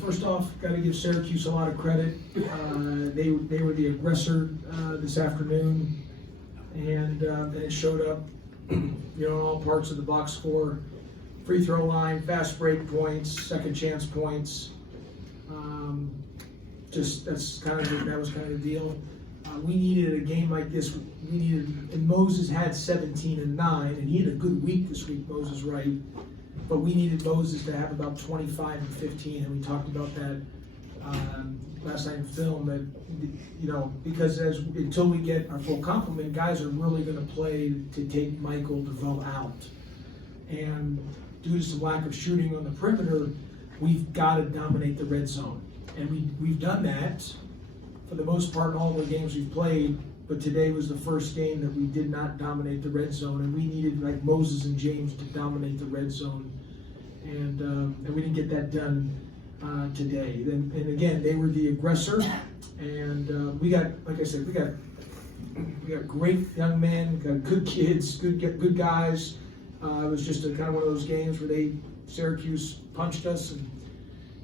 First off, got to give Syracuse a lot of credit. They were the aggressor this afternoon, and it showed up, in all parts of the box score, free throw line, fast break points, second chance points. That was kind of the deal. We needed a game like this. And Moses had 17 and 9, and he had a good week this week, Moses Wright. But we needed Moses to have about 25 and 15, and we talked about that last night in film. That because until we get our full complement, guys are really going to play to take Michael DeVoe out. And due to some lack of shooting on the perimeter, we've got to dominate the red zone, and we've done that for the most part in all the games we've played. But today was the first game that we did not dominate the red zone, and we needed like Moses and James to dominate the red zone, and we didn't get that done today. And again, they were the aggressor, and we got, like I said, we got great young men, got good kids, good guys. It was just kind of one of those games where Syracuse punched us, and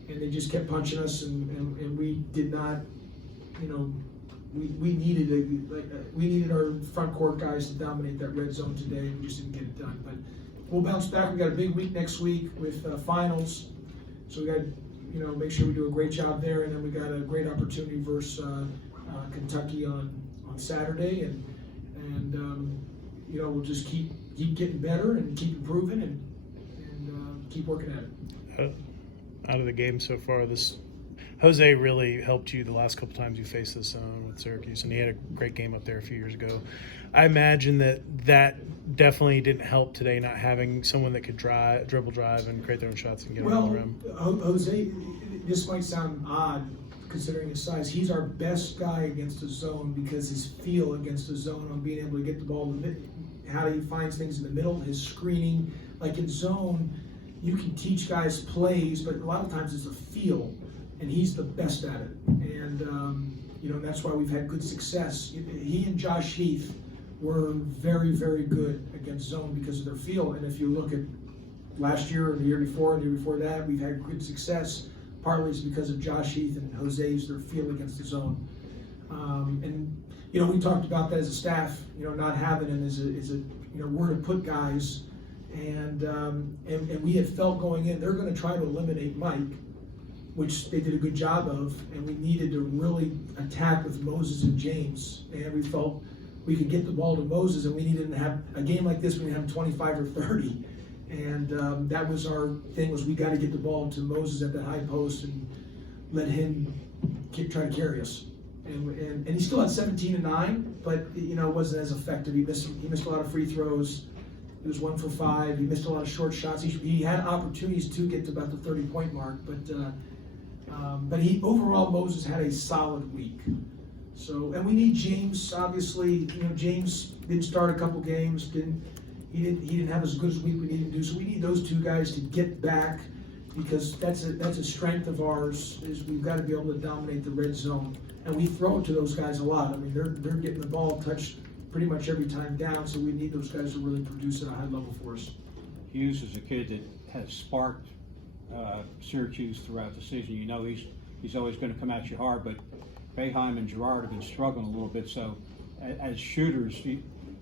they just kept punching us, and we did not, we needed our front court guys to dominate that red zone today, and we just didn't get it done. But we'll bounce back. We got a big week next week with finals, so we got to make sure we do a great job there, and then we got a great opportunity versus Kentucky on Saturday, and we'll just keep getting better and keep improving and keep working at it. Out of the game so far, Jose really helped you the last couple times you faced this zone with Syracuse, and he had a great game up there a few years ago. I imagine that definitely didn't help today, not having someone that could dribble drive, and create their own shots and get around the rim. Jose, this might sound odd considering his size. He's our best guy against the zone because his feel against the zone on being able to get the ball, how he finds things in the middle, his screening. Like in zone, you can teach guys plays, but a lot of times it's a feel. And he's the best at it, and that's why we've had good success. He and Josh Heath were very, very good against zone because of their feel. And if you look at last year and the year before and the year before that, we've had good success. Partly it's because of Josh Heath and Jose's their feel against the zone. We talked about that as a staff. Not having him is a where to put guys, and we had felt going in they're going to try to eliminate Mike, which they did a good job of, and we needed to really attack with Moses and James. And we felt we could get the ball to Moses, and we needed to have a game like this, we needed to have 25 or 30. And that was our thing, was we got to get the ball to Moses at the high post and let him try to carry us. And he still had 17 and 9, but it wasn't as effective. He missed a lot of free throws. He was 1 for 5. He missed a lot of short shots. He had opportunities to get to about the 30-point mark, but overall Moses had a solid week. So, and we need James. Obviously, James didn't start a couple games. He didn't have as good as week we needed to do. So we need those two guys to get back, because that's a strength of ours. Is we've got to be able to dominate the red zone, and we throw it to those guys a lot. I mean, they're getting the ball touched pretty much every time down. So we need those guys to really produce at a high level for us. Hughes is a kid that has sparked Syracuse throughout the season. He's always going to come at you hard, but Boeheim and Girard have been struggling a little bit. So as shooters,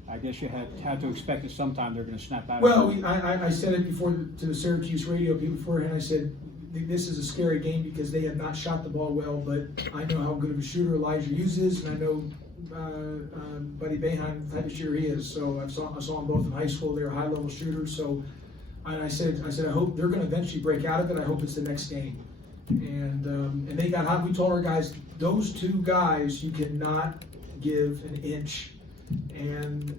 I guess you had to expect that sometime they're going to snap out. Well, I said it before to the Syracuse radio people beforehand. I said this is a scary game because they have not shot the ball well, but I know how good of a shooter Elijah Hughes is, and I know Buddy Boeheim, the type of shooter he is. So I saw them both in high school. They're high-level shooters. So. And I said, I hope they're going to eventually break out of it. I hope it's the next game. And they got hot. We told our guys, those two guys, you cannot give an inch. And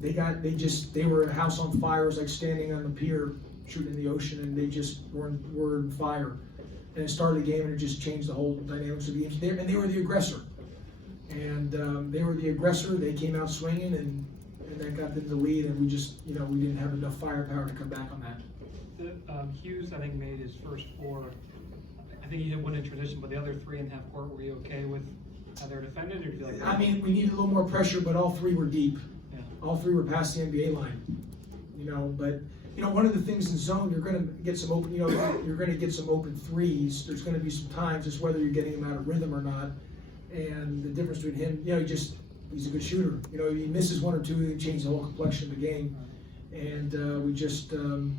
they were a house on fire. It was like standing on the pier shooting in the ocean, and they just were in fire. And it started the game, and it just changed the whole dynamics of the game. And they were the aggressor. And they were the aggressor. They came out swinging, and that got them the lead, and we just, we didn't have enough firepower to come back on that. Hughes, I think, made his first 4. I think he did 1 in transition, but the other 3 in half court, were you okay with how they were defended, or did you like that? I mean, we needed a little more pressure, but all 3 were deep. Yeah. All 3 were past the NBA line. But you know, one of the things in zone, you're gonna get some open, you know, you're gonna get some open threes. There's gonna be some times, just whether you're getting him out of rhythm or not. And the difference between him, you know, he's a good shooter. You know, he misses one or two, he changes the whole complexion of the game. And we just, you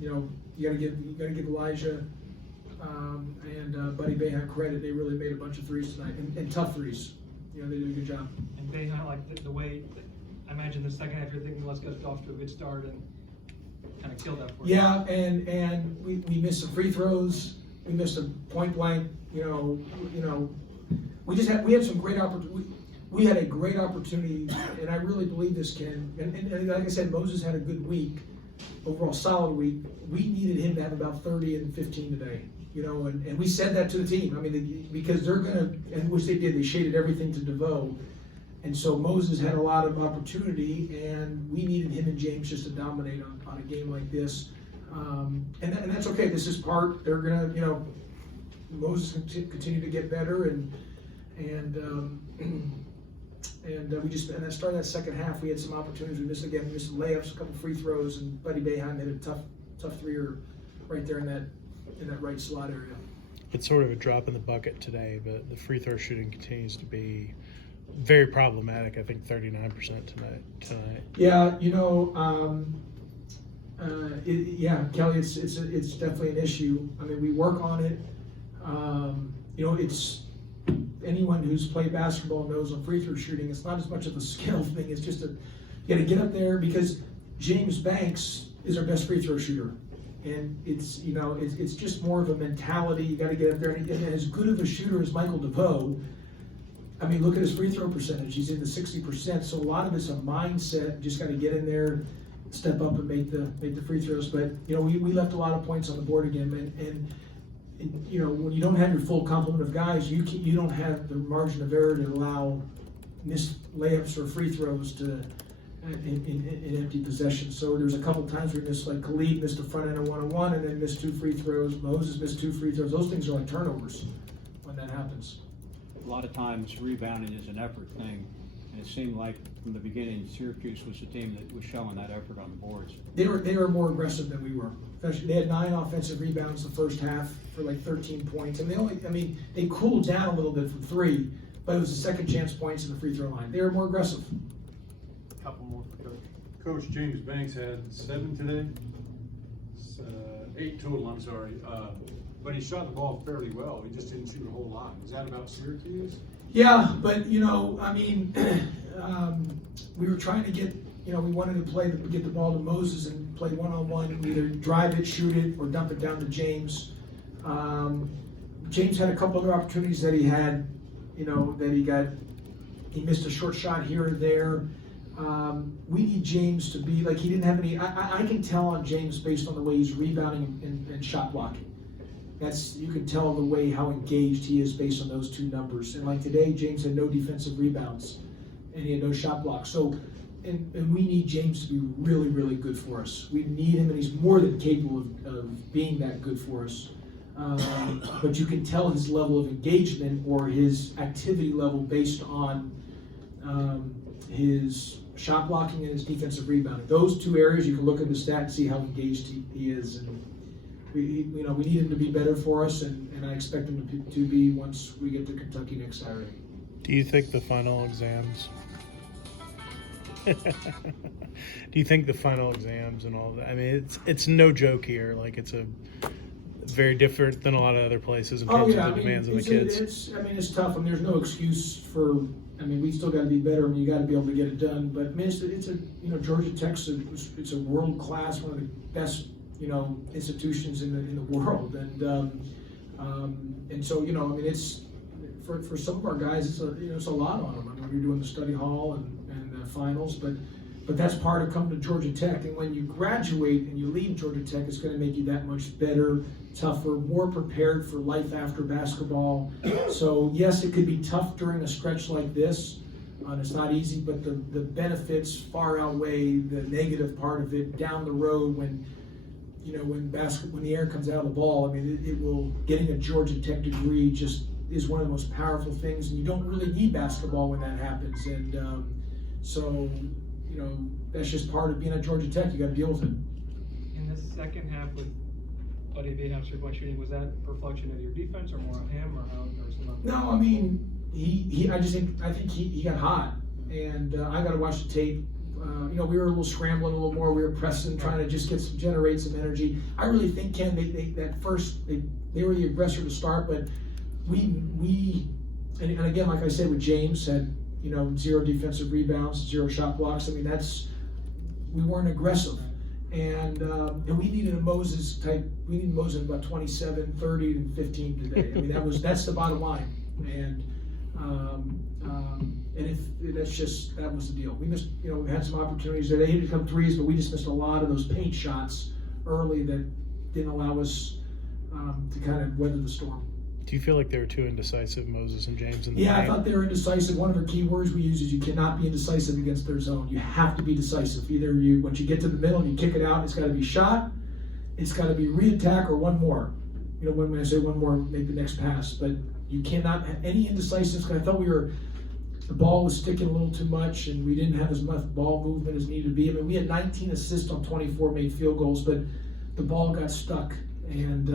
know, you gotta give Elijah and Buddy Boeheim credit. They really made a bunch of threes tonight, and tough threes. You know, they did a good job. And Boeheim, like the way, I imagine the second half you're thinking, let's get off to a good start and kind of kill that for you. Yeah, and we missed some free throws. We missed a point blank. You know, we had some great opportunities. We had a great opportunity, and I really believe this, Ken. And like I said, Moses had a good week, overall solid week. We needed him to have about 30 and 15 today. You know, and we said that to the team. I mean, because they're gonna, and which they did. They shaded everything to DeVoe. And so Moses had a lot of opportunity, and we needed him and James just to dominate on a game like this. And that's okay. This is part. They're gonna, you know, Moses continue to get better, and we just, and then starting that second half, we had some opportunities. We missed some layups, a couple free throws, and Buddy Boeheim hit a tough three-er right there in that right slot area. It's sort of a drop in the bucket today, but the free throw shooting continues to be very problematic. I think 39% tonight. Yeah, you know, yeah, Kelly, it's definitely an issue. I mean, we work on it. You know, it's anyone who's played basketball knows on free throw shooting, it's not as much of a skill thing. It's just you got to get up there, because James Banks is our best free throw shooter. And it's, you know, it's just more of a mentality. You got to get up there, and as good of a shooter as Michael DeVoe, I mean, look at his free throw percentage. He's in the 60%. So a lot of it's a mindset. Just got to get in there, step up, and make the free throws. But you know, we left a lot of points on the board again, and you know, when you don't have your full complement of guys, you don't have the margin of error to allow missed layups or free throws to in empty possession. So there's a couple times we missed, like Khalid missed a front end of 1-on-1 and then missed 2 free throws. Moses missed 2 free throws. Those things are like turnovers when that happens. A lot of times rebounding is an effort thing, and it seemed like from the beginning Syracuse was the team that was showing that effort on the boards. They were more aggressive than we were. They had 9 offensive rebounds the first half for like 13 points. And they cooled down a little bit from 3, but it was the second chance points in the free throw line. They were more aggressive. Couple more for Coach. Coach, James Banks had 7 today. 8 total, I'm sorry. But he shot the ball fairly well. He just didn't shoot a whole lot. Was that about Syracuse? Yeah, but you know, I mean, we were trying to get, you know, we wanted to get the ball to Moses and play 1-on-1, either drive it, shoot it, or dump it down to James. James had a couple other opportunities that he had, you know, he missed a short shot here or there. We need James to be, like, he didn't have any, I can tell on James based on the way he's rebounding and shot blocking. You can tell the way how engaged he is based on those 2 numbers. And like today, James had no defensive rebounds and he had no shot blocks. So, and we need James to be really, really good for us. We need him, and he's more than capable of being that good for us. But you can tell his level of engagement or his activity level based on his shot blocking and his defensive rebounding. Those 2 areas, you can look at the stat and see how engaged he is. And we need him to be better for us, and I expect him to be once we get to Kentucky next Saturday. Do you think the final exams? Do you think the final exams and all that? I mean, it's no joke here. Like, it's a very different than a lot of other places in terms of the demands of the kids. It's tough. I mean, there's no excuse for. I mean, we still got to be better. I mean, you got to be able to get it done. But I mean, it's a Georgia Tech's it's a world class, one of the best institutions in the world, and so I mean, it's for some of our guys, it's a lot on them. I mean, when you're doing the study hall and the finals, but that's part of coming to Georgia Tech. And when you graduate and you leave Georgia Tech, it's going to make you that much better, tougher, more prepared for life after basketball. So yes, it could be tough during a stretch like this. It's not easy, but the benefits far outweigh the negative part of it down the road when the air comes out of the ball. I mean, getting a Georgia Tech degree just is one of the most powerful things, and you don't really need basketball when that happens. And so that's just part of being at Georgia Tech. You got to deal with it. second half with Buddy Boehm's 3-point shooting, was that a reflection of your defense or more on him or how, or some other? No, I mean, I think he got hot, and I got to watch the tape. You know, we were a little scrambling a little more. We were pressing, trying to just generate some energy. I really think, Ken, they were the aggressor to start, but and again, like I said, with James had, you know, 0 defensive rebounds, 0 shot blocks. I mean, we weren't aggressive, and we needed a Moses type. We needed Moses about 27, 30, and 15 today. I mean, that's the bottom line, and that was the deal. We missed, you know, we had some opportunities there. They hit a couple threes, but we just missed a lot of those paint shots early that didn't allow us to kind of weather the storm. Do you feel like they were too indecisive, Moses and James? In the Yeah, I game? thought they were indecisive. One of the key words we use is you cannot be indecisive against their zone. You have to be decisive. Either once you get to the middle and you kick it out, it's got to be shot, it's got to be re-attack, or one more. You know, when I say one more, make the next pass. But you cannot have any indecisiveness. I thought the ball was sticking a little too much, and we didn't have as much ball movement as needed to be. I mean, we had 19 assists on 24 made field goals, but the ball got stuck. And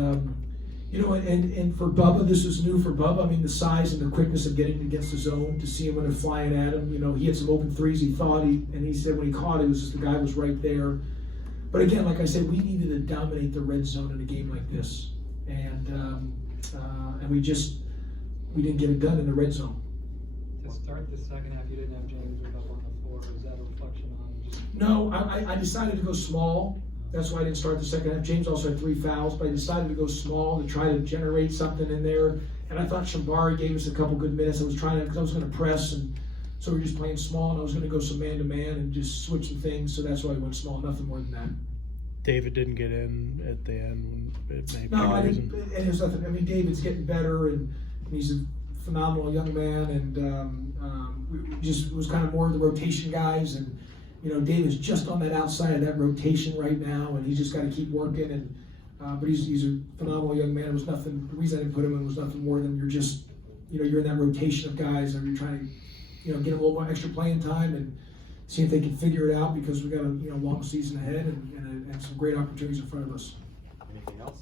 you know, and for Bubba, this was new for Bubba. I mean, the size and the quickness of getting against the zone, to see him when they're flying at him. You know, he had some open threes. He said when he caught it, was just the guy was right there. But again, like I said, we needed to dominate the red zone in a game like this, and we didn't get it done in the red zone. To start the second half, you didn't have James up on the floor. Is that a reflection on just? No, I decided to go small. That's why I didn't start the second half. James also had 3 fouls, but I decided to go small to try to generate something in there. And I thought Shambari gave us a couple good minutes. I was because I was going to press, and so we were just playing small, and I was going to go some man-to-man and just switch some things. So that's why I went small, nothing more than that. David didn't get in at the end. No, I didn't. And there's nothing. I mean, David's getting better, and he's a phenomenal young man, and it was kind of more of the rotation guys. And you know, David's just on that outside of that rotation right now, and he's just got to keep working. And but he's a phenomenal young man. It was nothing. The reason I didn't put him in was nothing more than you're in that rotation of guys, and you're trying to, you know, get a little more extra playing time and see if they can figure it out, because we've got a long season ahead and some great opportunities in front of us. Anything else?